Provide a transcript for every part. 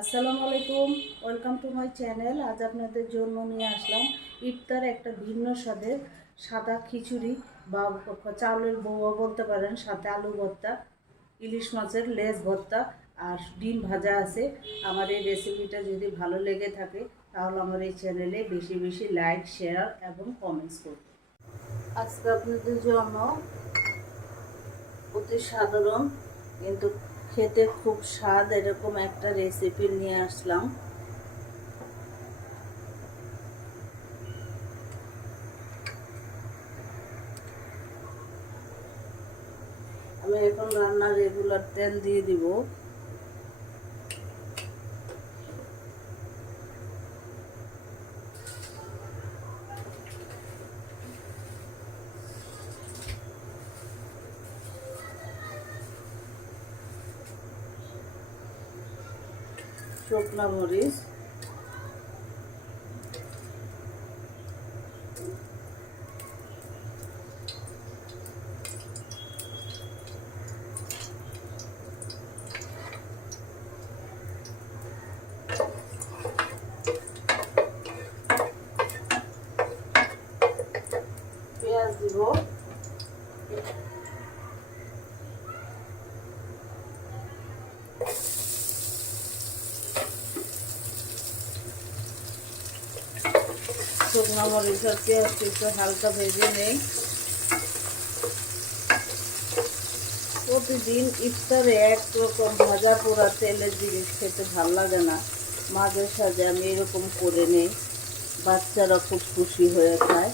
আসসালামু আলাইকুম, welcome to my channel. আজ আপনাদের জন্য নিয়ে আসলাম ইফতার একটা ভিন্ন স্বাদের সাদা খিচুড়ি বা চাউলের বউয়া বলতে পারেন, সাথে আলু ভর্তা, ইলিশ মাছের লেজ ভর্তা আর ডিম ভাজা আছে। আমার এই রেসিপিটা যদি ভালো লেগে থাকে, তাহলে আমার এই চ্যানেলে বেশি বেশি লাইক, শেয়ার এবং কমেন্টস করবে আজকে আপনাদের জন্য অতি সাধারণ কিন্তু খেতে খুব স্বাদ, এরকম একটা রেসিপি নিয়ে আসলাম। আমি এখন রান্নার রেগুলার তেল দিয়ে দিব। শুকনো মরিচ। পেঁয়াজ দিব। শুকনো মরিচ একটু হালকা ভেজে নেই। প্রতিদিন ইফতারে একরকম ভাজা পোড়া তেলের জিনিস খেতে ভালো লাগে না। মাঝে সাজে আমি এরকম করে নেই। বাচ্চারা খুব খুশি হয়ে খায়।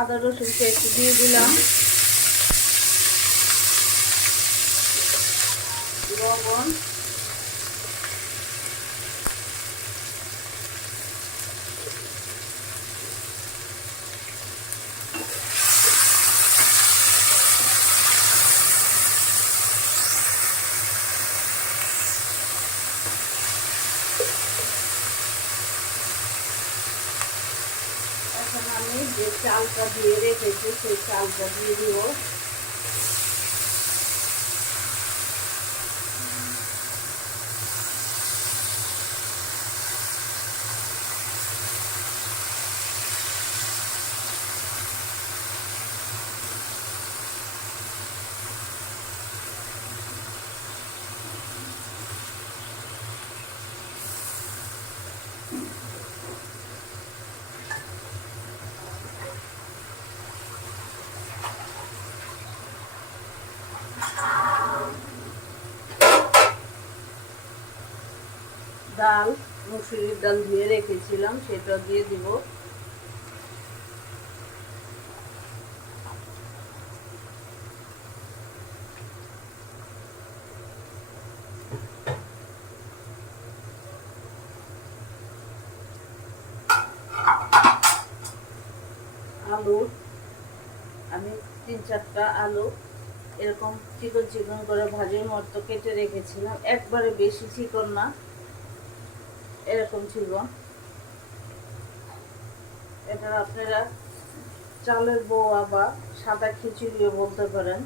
আদা রসুন একটু দিয়ে দিলাম। লবণ এখন আমি যে চালটা দিয়ে রেখেছি সেই চালটা দিয়ে দিব। ডাল, মুসুরির ডাল ধুয়ে রেখেছিলাম, সেটা দিয়ে দিব। আলু, আমি তিন চারটা আলু এরকম চিকন চিকন করে ভাজির মতো কেটে রেখেছিলাম। একবারে বেশি চিকন না। এরকম ছিল। এটা আপনারা চালের বউয়া বা সাদা খিচুড়িও বলতে পারেন।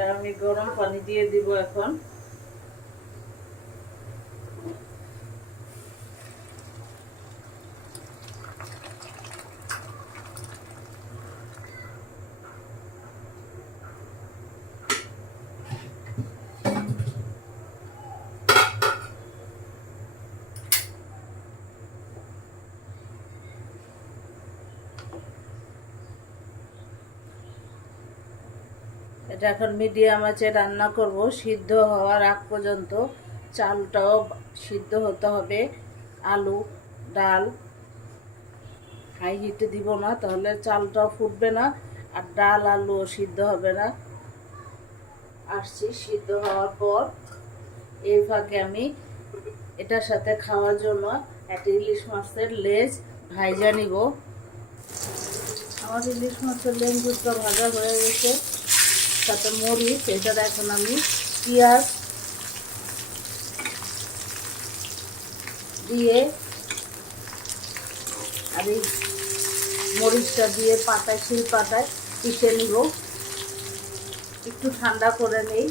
এটা আমি গরম পানি দিয়ে দিব এখন। এটা এখন মিডিয়াম আছে, রান্না করব। সিদ্ধ হওয়ার আগ পর্যন্ত চালটাও সিদ্ধ হতে হবে। আলু, ডাল হাই হিটে দিব না, তাহলে চালটাও ফুটবে না, আর ডাল আলুও সিদ্ধ হবে না। আসছি, সিদ্ধ হওয়ার পর এই ফাঁকে আমি এটার সাথে খাওয়ার জন্য একটা ইলিশ মাছের লেজ ভাইজা নিব। আমার ইলিশ মাছের লেঞ্জুটা ভাজা হয়ে গেছে। সাথে মরিচ, এটা এখন আমি, পেঁয়াজ দিয়ে আর এই মরিচটা দিয়ে পাতায়, শিল পাতায় পিষে নিব। একটু ঠান্ডা করে নেই।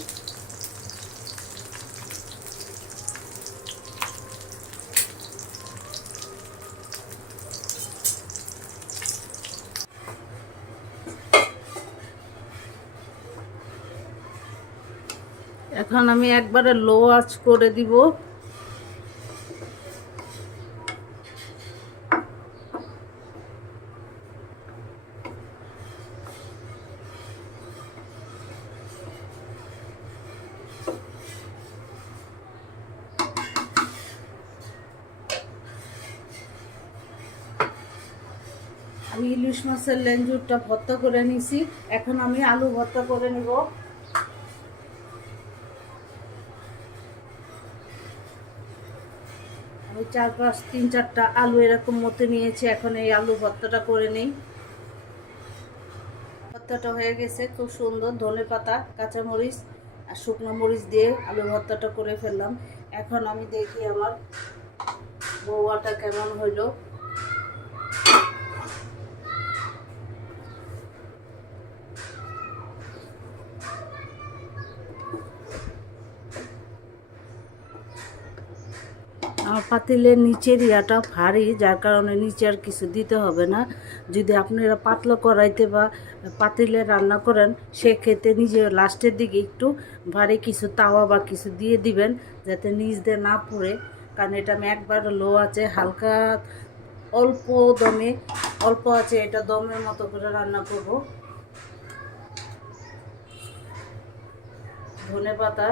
এখন আমি একবারে লো আঁচ করে দিব। আমি ইলিশ মাছের লেঞ্জুরটা ভর্তা করে নিছি। এখন আমি আলু ভর্তা করে নিব। আমি চার পাঁচ তিন চারটা আলু এরকম মতো নিয়েছি, এখন এই আলু ভর্তাটা করে নেই। ভর্তাটা হয়ে গেছে, খুব সুন্দর ধনে পাতা, কাঁচামরিচ আর শুকনো মরিচ দিয়ে আলু ভর্তাটা করে ফেললাম। এখন আমি দেখি আমার বৌয়াটা কেমন হইল আমার পাতিলের নিচের ইয়াটা ভারী, যার কারণে নিচে আর কিছু দিতে হবে না। যদি আপনারা পাতলা করাইতে বা পাতিলে রান্না করেন, সেক্ষেত্রে নিজে লাস্টের দিকে একটু ভারী কিছু তাওয়া বা কিছু দিয়ে দিবেন, যাতে নিচ দিয়ে না পড়ে। কারণ এটা আমি একবার লো আছে হালকা অল্প দমে, অল্প আছে এটা দমের মতো করে রান্না করব। ধনে পাতা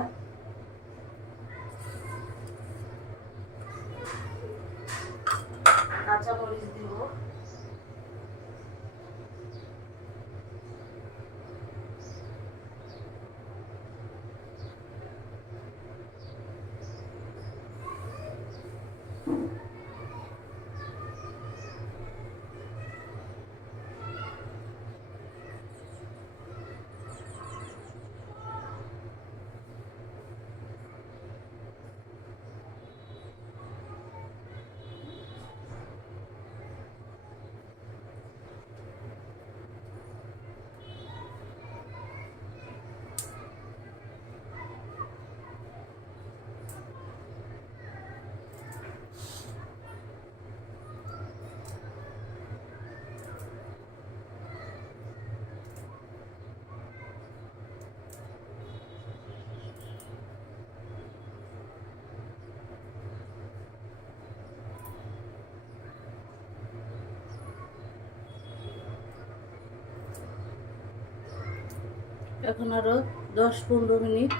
এখন আরও দশ পনেরো মিনিট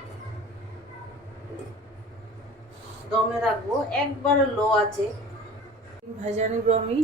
দমে রাখব। একবার লো আছে। ভাজা নিব আমি।